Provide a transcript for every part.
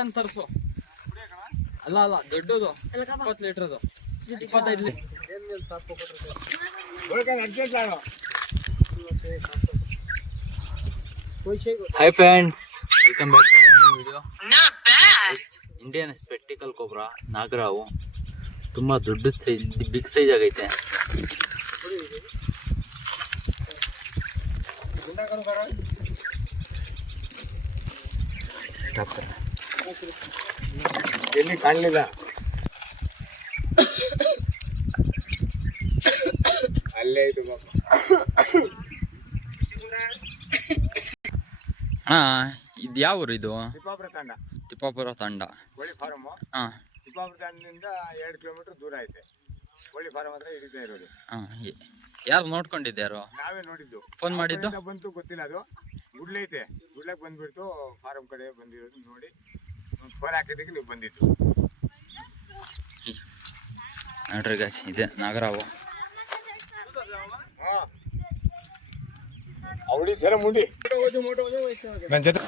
Can ತರಿಸು. ಅಲ್ಲ ಅಲ್ಲ ದೊಡ್ಡದು 20 ಲೀಟರ್ದು 25 litre. Hi friends, welcome back to new video. Indian spectacled cobra ನಾಗರಾವು ತುಂಬ ದೊಡ್ಡದು ಸೈಜ್, ಬಿಗ್ ಸೈಜ್ ಆಗೈತೆ. ಎಲ್ಲಿ ಕಾಣಲಿಲ್ಲ, ಅಲ್ಲೇ ಇದು ಅಣ್ಣ, ಇದು ಯಾವ ಊರು? ಇದು ತಿಪ್ಪಾಪುರ ತಂಡ. ತಿಪ್ಪಾಪುರ ತಂಡ ಕೋಳಿ ಫಾರಮ್. ಹಾಂ, ತಿಪ್ಪಾಪುರ ತಂಡದಿಂದ 2 ಕಿಲೋಮೀಟರ್ ದೂರ ಐತೆ. ಕೋಳಿ ಫಾರಮ್ ಹತ್ರ ಹಿಡಿತಾ ಇರೋದು. ಹಾಂ. ಯಾರು ನೋಡ್ಕೊಂಡಿದ್ಯಾರು? ನಾವೇ ನೋಡಿದ್ದು. ಫೋನ್ ಮಾಡಿದ್ದು ಬಂತು ಗೊತ್ತಿಲ್ಲ, ಅದು ಗುಡ್ಲೈತೆ. ಗುಡ್ಲಕ್ಕೆ ಬಂದ್ಬಿಡ್ತು. ಫಾರಮ್ ಕಡೆ ಬಂದಿರೋದು ನೋಡಿ ಫೋನ್ ಹಾಕಿದ್ದಕ್ಕೆ ನೀವು ಬಂದಿದ್ದು. ನೋಡ್ರಿ ಗಾಯ್ಸ್, ಇದೆ ನಾಗರಾವು. ಅವಳಿ ಸರ ಮುಂಡಿ ನನ್ನ ಜೊತೆ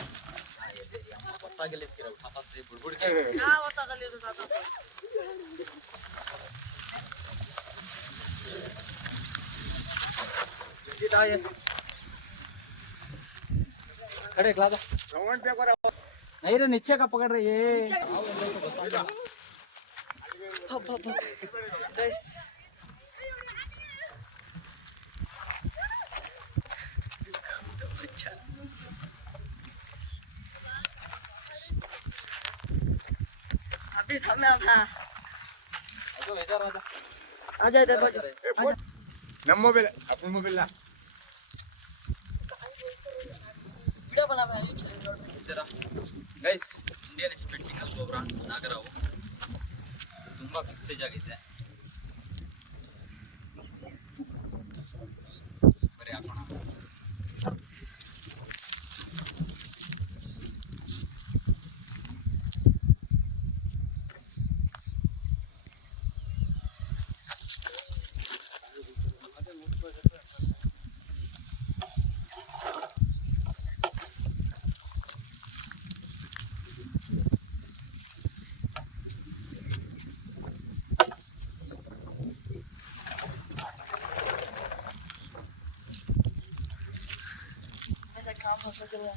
खड़े खिला दो नहीं रे, नीचे का पकड़ रही है. अभी सामने था. आजा इधर ನಮ್ಮ ಮೊಬೈಲ್, ಅಪ್ಪನ ಮೊಬೈಲ್. वीडियो बना भाई. ಗೈಸ್, ಇಂಡಿಯನ್ ಸ್ಪೆಕ್ಟಿಕಲ್ ಕೊಬ್ರಾ ನಾಗರಾವು ತುಂಬ ಬಿಗ್ ಸೈಜ್ ಆಗಿದೆ. ಬರೀ ಹಾಕೋಣ. काम होता चला.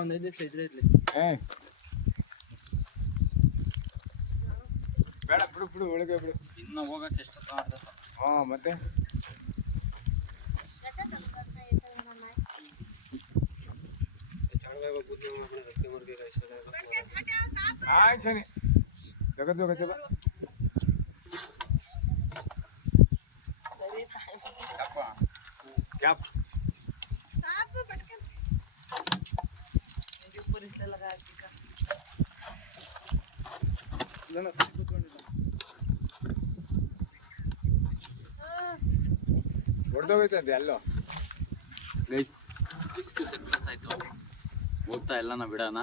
ಒಂದು 5 ನಿಮಿಷ ಇದ್ರೆ ಇರಲಿ. ಬೇಡ, ಬಿಡು ಬಿಡು, ಒಳಗೆ ಬಿಡು. ಇನ್ನು ಹೋಗಕ್ಕೆ ಎಷ್ಟೊತ್ತು ಮಾಡ್ದೆ ಸರ್. ಹಾಂ, ಮತ್ತೆ ಆಯ್ತು ಸರಿ, ಜಗತ್ತು ಹೋಗಚ್ಚ. ಕ್ಯಾಪ್ ऊपर इसलिए लगा का ಹೊಡೆದೋಗೈತೆ ಅಂತೆ ಅಲ್ಲೋ. ಗೈಸ್, ಇಷ್ಟು ಸಕ್ಸಸ್ ಆಯಿತು. ಹೋಗ್ತಾ ಎಲ್ಲನ ಬಿಡೋಣ.